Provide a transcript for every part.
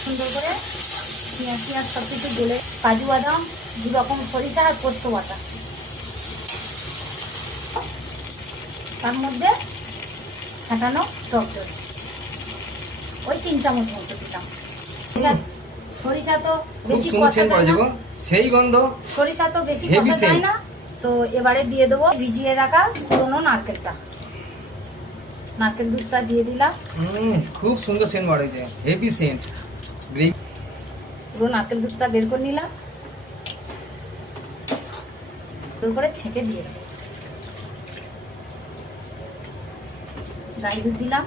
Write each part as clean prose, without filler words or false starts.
সুন্দর করে পেঁয়াজ সব কিছু গেলে কাজু বাদাম 2 রকম সরিষা আর পোস্ত বাটা, তার মধ্যে ফাটানো টক দই ওই 3 চামচ মতো দিলাম। সরিষা তো বেশি কষা যায় না, সেই গন্ধ সরিষা তো বেশি কষা যায় না। তো এবারে দিয়ে দেবো ভিজিয়ে রাখা পুরোনো নারকেলটা, নারকেল দুধটা দিয়ে দিলাম। খুব সুন্দর সেন্ট বার হয়েছে, হেভি সেন্ট। পুরো নারকেল দুধটা বের করে নিলাম, সুন্দর করে ছেঁকে দিয়ে দেবো। গাই দুধ দিলাম,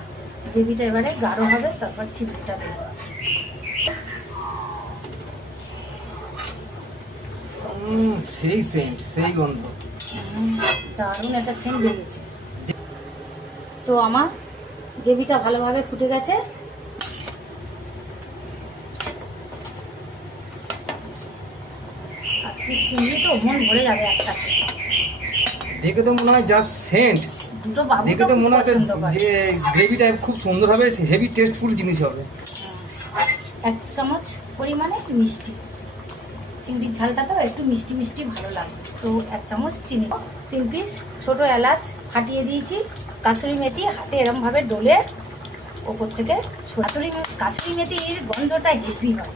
গ্রেভিটা এবারে গাঢ় হবে, তারপর চিংড়িটা দেবো। সেই সেন্ট, সেই গন্ধ, দারুণ একটা সেন্ট বেরিয়েছে। তো আমার গ্রেভিটা ভালোভাবে ফুটে গেছে। চিংড়ি তো মন ভরে যাবে একটা, দেখে তো মনে হয় জাস্ট সেন্ট, দুটো বাবু দেখে তো মনে হয় পছন্দ করে। যে গ্রেভিটা খুব সুন্দর হবে, হেভি টেস্টফুল জিনিস হবে। 1 চামচ পরিমাণে মিষ্টি, চিংড়ির ঝালটা তো একটু মিষ্টি মিষ্টি ভালো লাগে, তো 1 চামচ চিনি, 3 পিস ছোট এলাচ ফাটিয়ে দিয়েছি, কাসুরি মেথি হাতে এরম ভাবে ডলে ওপর থেকে, কাসুরি মেথির গন্ধটা হেভি হয়।